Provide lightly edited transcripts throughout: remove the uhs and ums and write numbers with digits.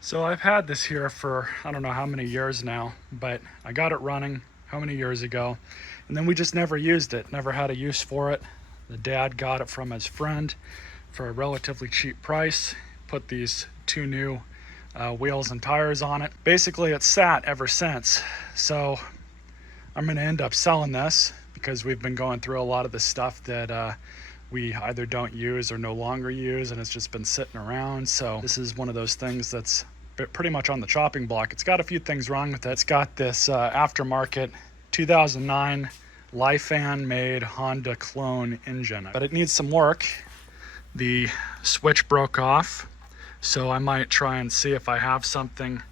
So I've had this here for I don't know how many years now, but I got it running how many years ago, and then we just never used it, never had a use for it. The dad got it from his friend for a relatively cheap price, put these two new wheels and tires on it. Basically it's sat ever since. So I'm going to end up selling this because we've been going through a lot of the stuff that we either don't use or no longer use, and it's just been sitting around. So this is one of those things that's pretty much on the chopping block. It's got a few things wrong with it. It's got this aftermarket 2009 Lifan made Honda clone engine, but it needs some work. The switch broke off, so I might try and see if I have something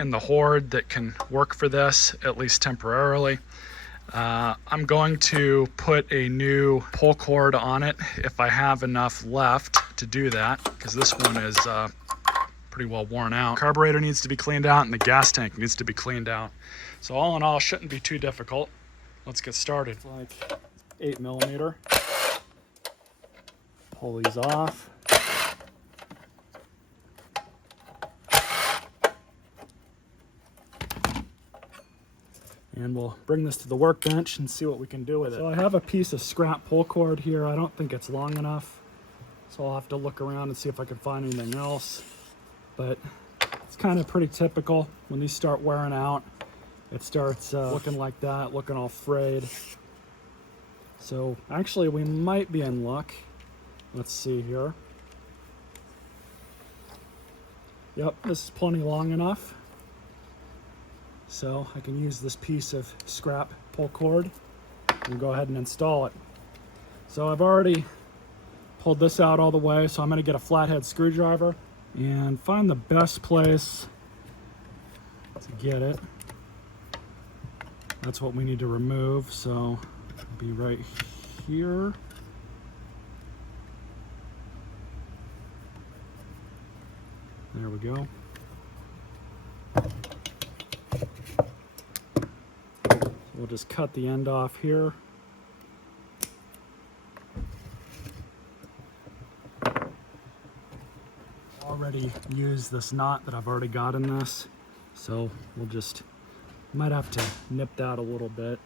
in the Horde that can work for this, at least temporarily. I'm going to put a new pull cord on it if I have enough left to do that, because this one is pretty well worn out. Carburetor needs to be cleaned out and the gas tank needs to be cleaned out. So all in all, shouldn't be too difficult. Let's get started. It's like 8mm. Pull these off. And we'll bring this to the workbench and see what we can do with it. So I have a piece of scrap pull cord here. I don't think it's long enough, so I'll have to look around and see if I can find anything else. But it's kind of pretty typical. When these start wearing out, it starts looking like that, looking all frayed. So actually we might be in luck. Let's see here. Yep, this is plenty long enough. So I can use this piece of scrap pull cord and go ahead and install it. So I've already pulled this out all the way, so I'm going to get a flathead screwdriver and find the best place to get it. That's what we need to remove, so it'll be right here. There we go. We'll just cut the end off here. Already used this knot that I've already got in this, so we'll just, might have to nip that a little bit.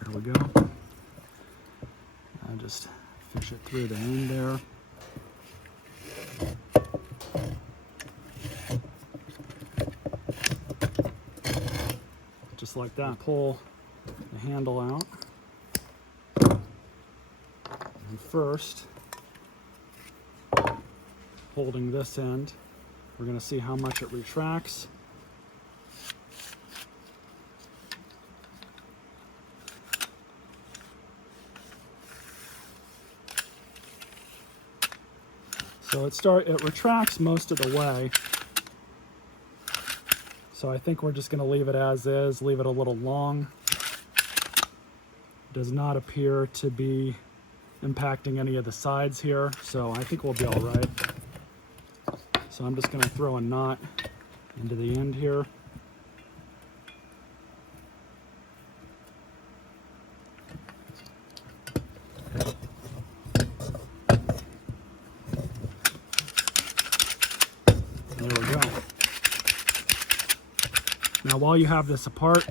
There we go. I'll just fish it through the end there. Just like that. Pull the handle out. And first, holding this end, we're going to see how much it retracts. So it retracts most of the way. So I think we're just going to leave it as is, leave it a little long. Does not appear to be impacting any of the sides here, so I think we'll be all right. So I'm just going to throw a knot into the end here. There we go. Now while you have this apart,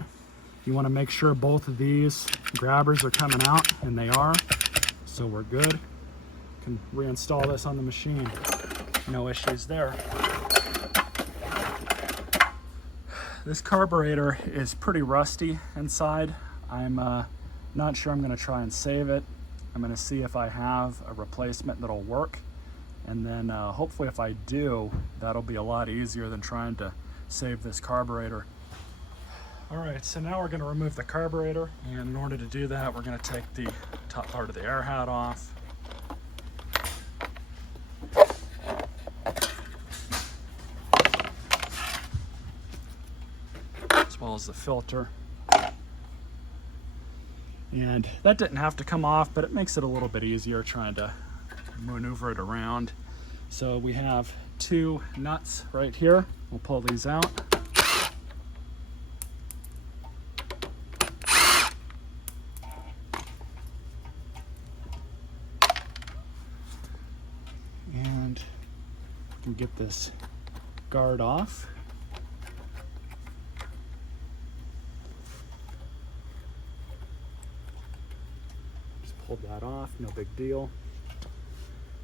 you want to make sure both of these grabbers are coming out, and they are, so we're good. Can reinstall this on the machine. No issues there. This carburetor is pretty rusty inside. I'm not sure I'm going to try and save it. I'm going to see if I have a replacement that'll work, and then hopefully if I do, that'll be a lot easier than trying to save this carburetor. Alright, so now we're going to remove the carburetor, and in order to do that we're going to take the top part of the air hat off. As well as the filter. And that didn't have to come off, but it makes it a little bit easier trying to maneuver it around. So we have 2 nuts right here. We'll pull these out. And we can get this guard off. Just pulled that off, no big deal.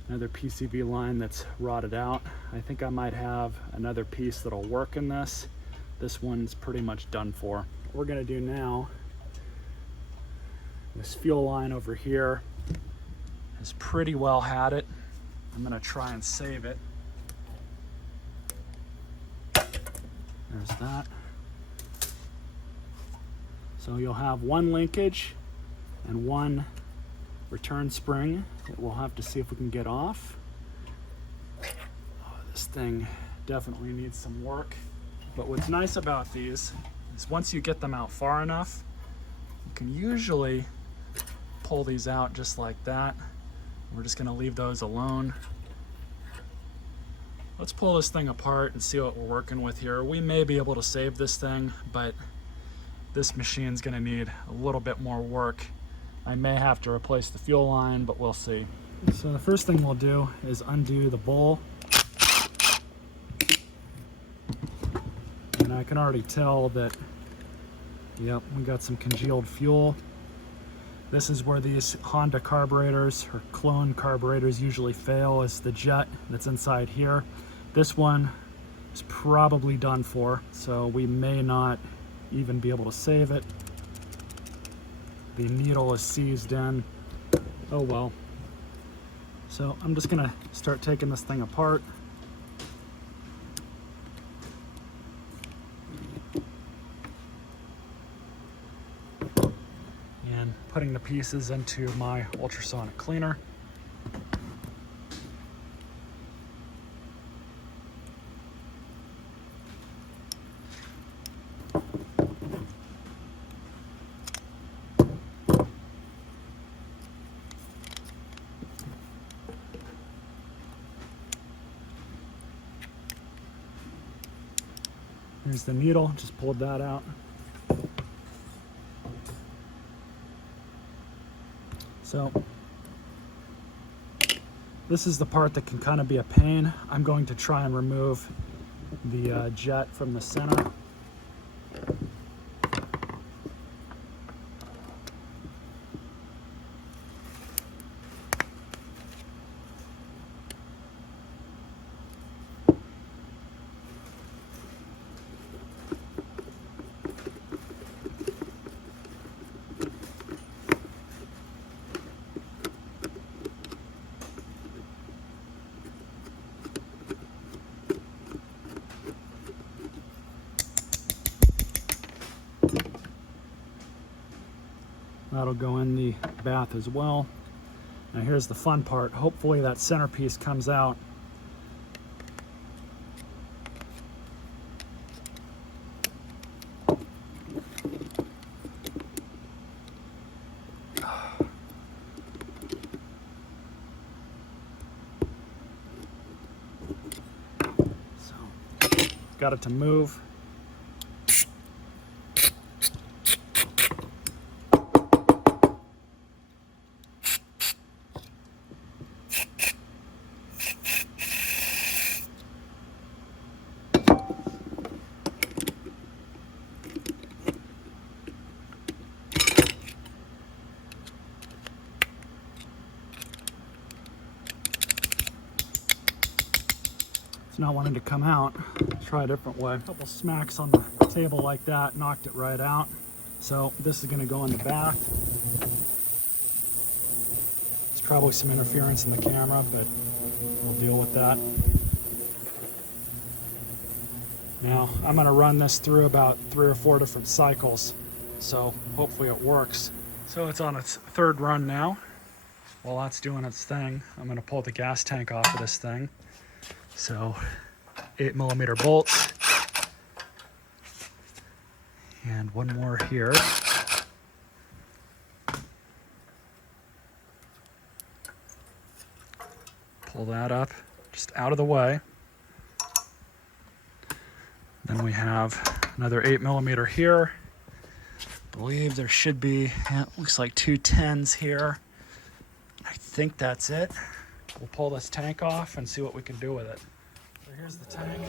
Another PCV line that's rotted out. I think I might have another piece that'll work in this. This one's pretty much done for. What we're gonna do now, this fuel line over here has pretty well had it. I'm gonna try and save it. There's that. So you'll have one linkage and one return spring that we'll have to see if we can get off. Oh, this thing definitely needs some work. But what's nice about these is once you get them out far enough, you can usually pull these out just like that. We're just gonna leave those alone. Let's pull this thing apart and see what we're working with here. We may be able to save this thing, but this machine's gonna need a little bit more work. I may have to replace the fuel line, but we'll see. So the first thing we'll do is undo the bowl. And I can already tell that, yep, we got some congealed fuel. This is where these Honda carburetors or clone carburetors usually fail, is the jet that's inside here. This one is probably done for, so we may not even be able to save it. The needle is seized in. Oh well. So I'm just gonna start taking this thing apart. And putting the pieces into my ultrasonic cleaner. Here's the needle, just pulled that out. So this is the part that can kind of be a pain. I'm going to try and remove the jet from the center. That'll go in the bath as well. Now here's the fun part. Hopefully that centerpiece comes out. So, got it to move. Not wanting to come out. Try a different way. A couple smacks on the table like that knocked it right out. So this is going to go in the bath. There's probably some interference in the camera, but we'll deal with that. Now I'm going to run this through about 3 or 4 different cycles, so hopefully it works. So it's on its 3rd run now. While that's doing its thing, I'm going to pull the gas tank off of this thing. So 8mm bolts, and one more here. Pull that up, just out of the way. Then we have another 8mm here. I believe there should be, yeah, it looks like 2 10s here. I think that's it. We'll pull this tank off and see what we can do with it. So here's the tank.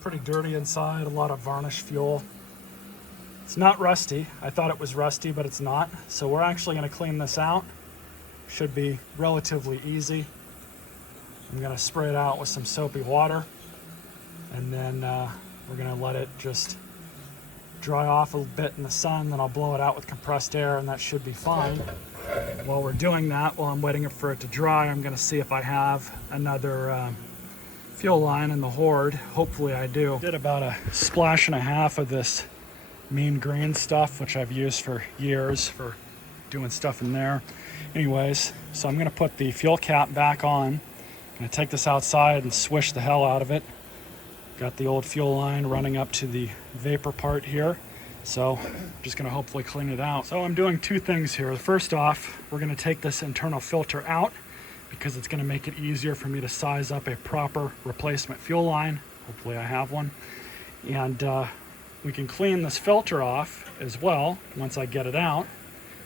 Pretty dirty inside, a lot of varnish fuel. It's not rusty. I thought it was rusty, but it's not. So we're actually going to clean this out. Should be relatively easy. I'm going to spray it out with some soapy water, and then we're going to let it just dry off a bit in the sun. Then I'll blow it out with compressed air, and that should be fine. While we're doing that, while I'm waiting for it to dry, I'm going to see if I have another fuel line in the Horde. Hopefully I do. I did about a splash and a half of this mean green stuff, which I've used for years for doing stuff in there. Anyways, so I'm going to put the fuel cap back on. I'm going to take this outside and swish the hell out of it. Got the old fuel line running up to the vapor part here. So I'm just going to hopefully clean it out. So I'm doing 2 things here. First off, we're going to take this internal filter out because it's going to make it easier for me to size up a proper replacement fuel line. Hopefully I have one. And we can clean this filter off as well once I get it out.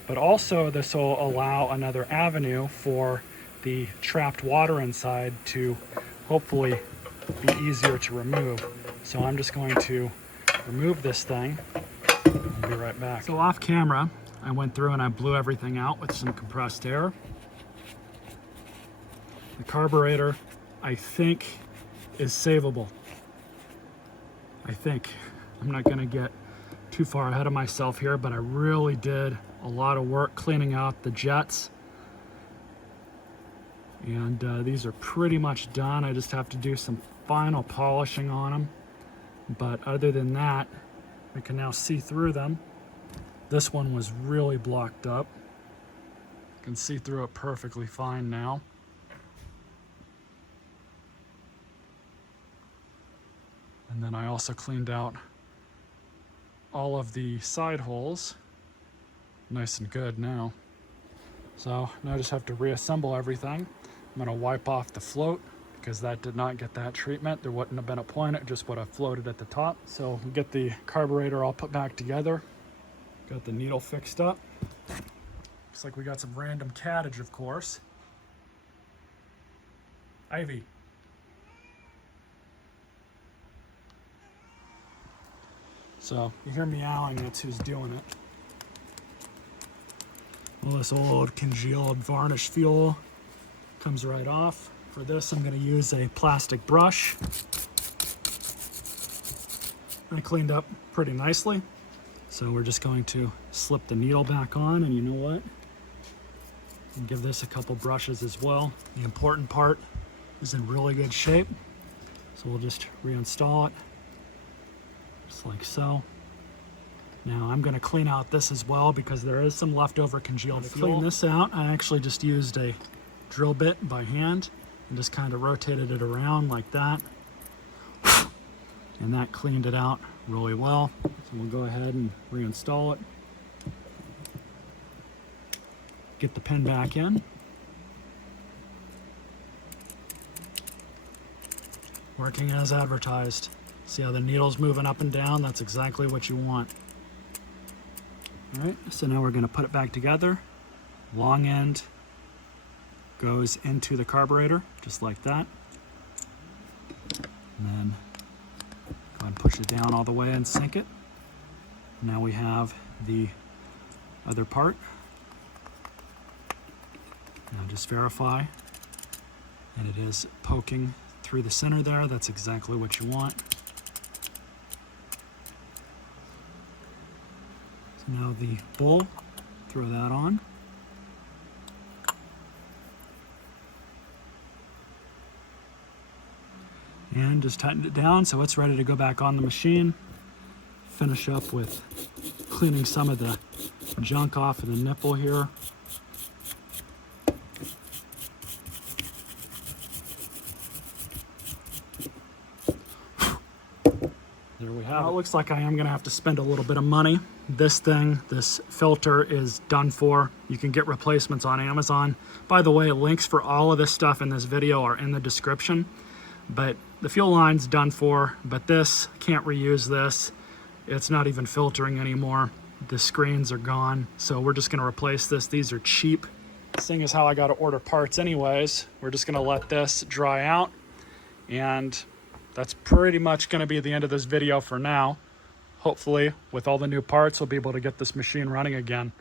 But also this will allow another avenue for the trapped water inside to hopefully be easier to remove. So I'm just going to remove this thing. I'll be right back. So off camera, I went through and I blew everything out with some compressed air. The carburetor, I think, is savable. I think. I'm not gonna get too far ahead of myself here, but I really did a lot of work cleaning out the jets. And these are pretty much done. I just have to do some final polishing on them. But other than that, we can now see through them. This one was really blocked up. You can see through it perfectly fine now. And then I also cleaned out all of the side holes. Nice and good now. So now I just have to reassemble everything. I'm gonna wipe off the float because that did not get that treatment. There wouldn't have been a point, it just would have floated at the top. So we'll get the carburetor all put back together. Got the needle fixed up. Looks like we got some random cattage, of course. Ivy. So you hear meowing, that's who's doing it. All this old congealed varnish fuel comes right off. For this, I'm going to use a plastic brush. I cleaned up pretty nicely. So we're just going to slip the needle back on, and you know what? And give this a couple brushes as well. The important part is in really good shape. So we'll just reinstall it, just like so. Now I'm going to clean out this as well because there is some leftover congealed fuel. To clean this out, I actually just used a drill bit by hand and just kind of rotated it around like that. And that cleaned it out really well. So we'll go ahead and reinstall it. Get the pin back in. Working as advertised. See how the needle's moving up and down? That's exactly what you want. All right, so now we're going to put it back together. Long end goes into the carburetor, just like that. And then go ahead and push it down all the way and sink it. Now we have the other part. Now just verify. And it is poking through the center there. That's exactly what you want. So now the bowl, throw that on. And just tighten it down so it's ready to go back on the machine. Finish up with cleaning some of the junk off of the nipple here. There we have it. It looks like I am going to have to spend a little bit of money. This filter is done for. You can get replacements on Amazon. By the way, links for all of this stuff in this video are in the description. But the fuel line's done for, but this, can't reuse this. It's not even filtering anymore. The screens are gone, so we're just gonna replace this. These are cheap. Seeing as how I gotta order parts anyways, we're just gonna let this dry out, and that's pretty much gonna be the end of this video for now. Hopefully, with all the new parts, we'll be able to get this machine running again.